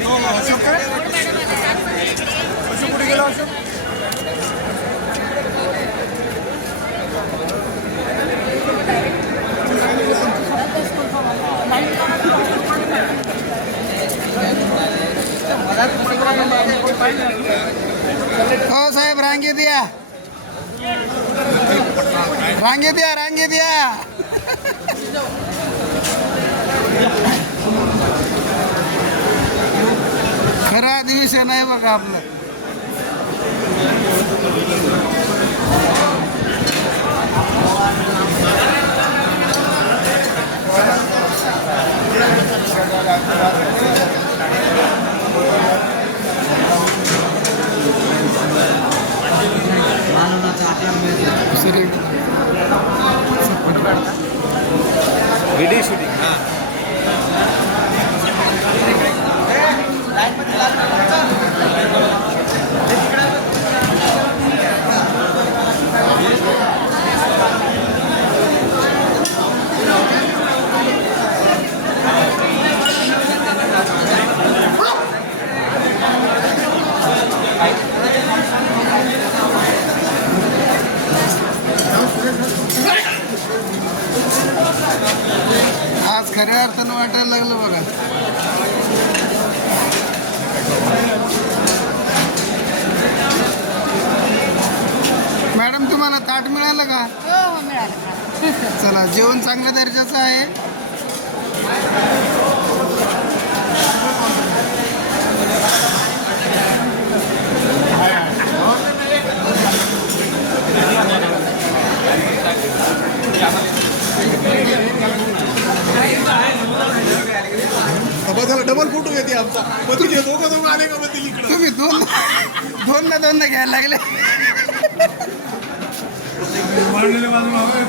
अशोक काय अशोक कुठे गेला अशोक हो साहेब रांगेत या रांगेत या रांगेत या खरं अधिवेशन आहे बघा आपलं व्हिडिओ शूटिंग हां आज खऱ्या अर्थानं वाटायला लागलं बघा मॅडम तुम्हाला ताट मिळालं का हो मिळालं चला जेवण चांगल्या दर्जाचं आहे झाला डबल फोटो घेते आमचा मग तुझे दोघं आले का मग इकडे तुम्ही दोनदा घ्यायला लागले